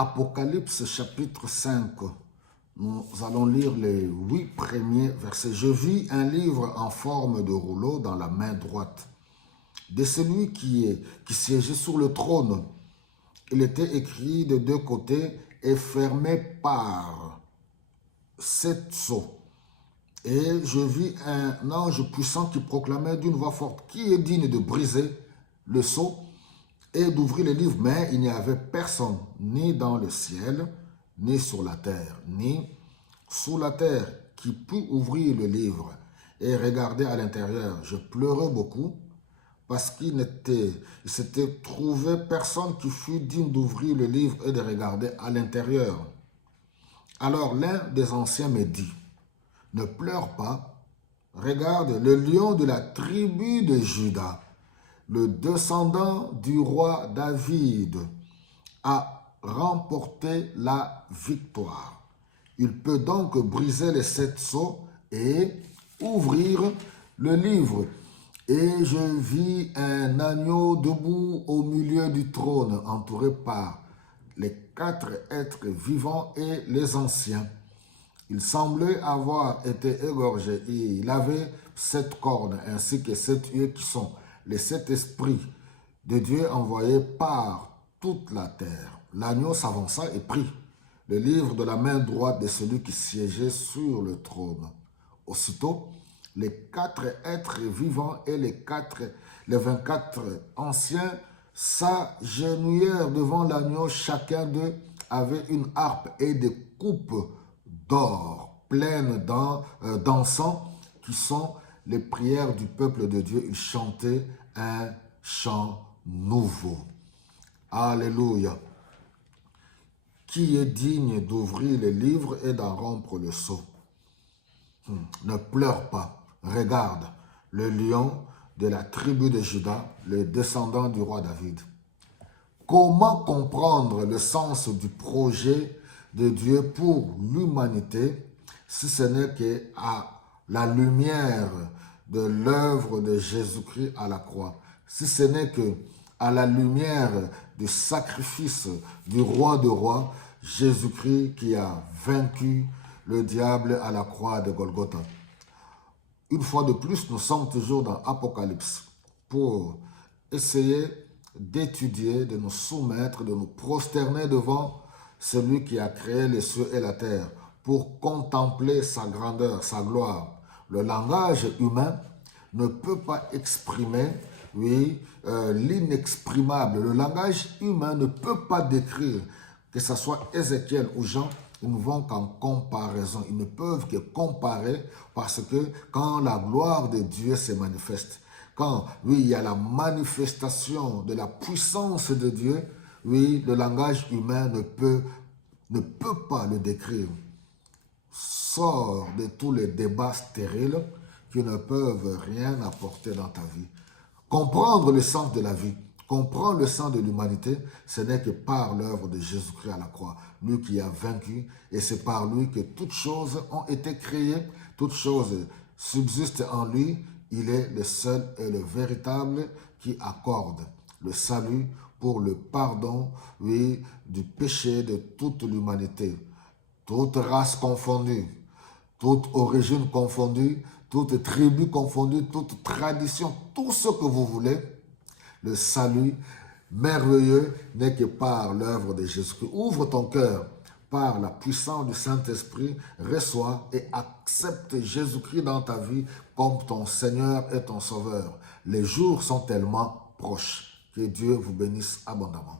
Apocalypse chapitre 5. Nous allons lire les 8 premiers versets. Je vis un livre en forme de rouleau dans la main droite de celui qui siégeait sur le trône. Il était écrit de 2 côtés et fermé par 7 sceaux. Et je vis un ange puissant qui proclamait d'une voix forte: qui est digne de briser le sceau et d'ouvrir les livres? Mais il n'y avait personne, ni dans le ciel, ni sur la terre, ni sous la terre, qui put ouvrir le livre et regarder à l'intérieur. Je pleurais beaucoup parce qu'il s'était trouvé personne qui fût digne d'ouvrir le livre et de regarder à l'intérieur. Alors l'un des anciens me dit: ne pleure pas, regarde, le lion de la tribu de Juda, le descendant du roi David, a remporté la victoire. Il peut donc briser les 7 sceaux et ouvrir le livre. Et je vis un agneau debout au milieu du trône, entouré par les 4 êtres vivants et les anciens. Il semblait avoir été égorgé et il avait 7 cornes ainsi que 7 yeux qui sont les 7 esprits de Dieu envoyés par toute la terre. L'agneau s'avança et prit le livre de la main droite de celui qui siégeait sur le trône. Aussitôt, les 4 êtres vivants et les 24 anciens s'agenouillèrent devant l'agneau. Chacun d'eux avait une harpe et des coupes d'or pleines d'encens qui sont les prières du peuple de Dieu. Ils chantaient un chant nouveau. Alléluia. Qui est digne d'ouvrir les livres et d'en rompre le sceau? Ne pleure pas. Regarde, le lion de la tribu de Juda, le descendant du roi David. Comment comprendre le sens du projet de Dieu pour l'humanité si ce n'est qu'à la lumière de l'œuvre de Jésus-Christ à la croix, si ce n'est qu'à la lumière du sacrifice du roi de rois, Jésus-Christ qui a vaincu le diable à la croix de Golgotha. Une fois de plus, nous sommes toujours dans Apocalypse pour essayer d'étudier, de nous soumettre, de nous prosterner devant celui qui a créé les cieux et la terre pour contempler sa grandeur, sa gloire. Le langage humain ne peut pas exprimer, l'inexprimable. Le langage humain ne peut pas décrire, que ce soit Ézéchiel ou Jean. Ils ne vont qu'en comparaison. Ils ne peuvent que comparer parce que quand la gloire de Dieu se manifeste, quand, il y a la manifestation de la puissance de Dieu, le langage humain ne peut pas le décrire. Sors de tous les débats stériles qui ne peuvent rien apporter dans ta vie. Comprendre le sens de la vie, comprendre le sens de l'humanité, ce n'est que par l'œuvre de Jésus-Christ à la croix. Lui qui a vaincu, et c'est par lui que toutes choses ont été créées, toutes choses subsistent en lui. Il est le seul et le véritable qui accorde le salut pour le pardon, du péché de toute l'humanité. Toute race confondue, toute origine confondue, toute tribu confondue, toute tradition, tout ce que vous voulez, le salut merveilleux n'est que par l'œuvre de Jésus-Christ. Ouvre ton cœur par la puissance du Saint-Esprit, reçois et accepte Jésus-Christ dans ta vie comme ton Seigneur et ton Sauveur. Les jours sont tellement proches. Que Dieu vous bénisse abondamment.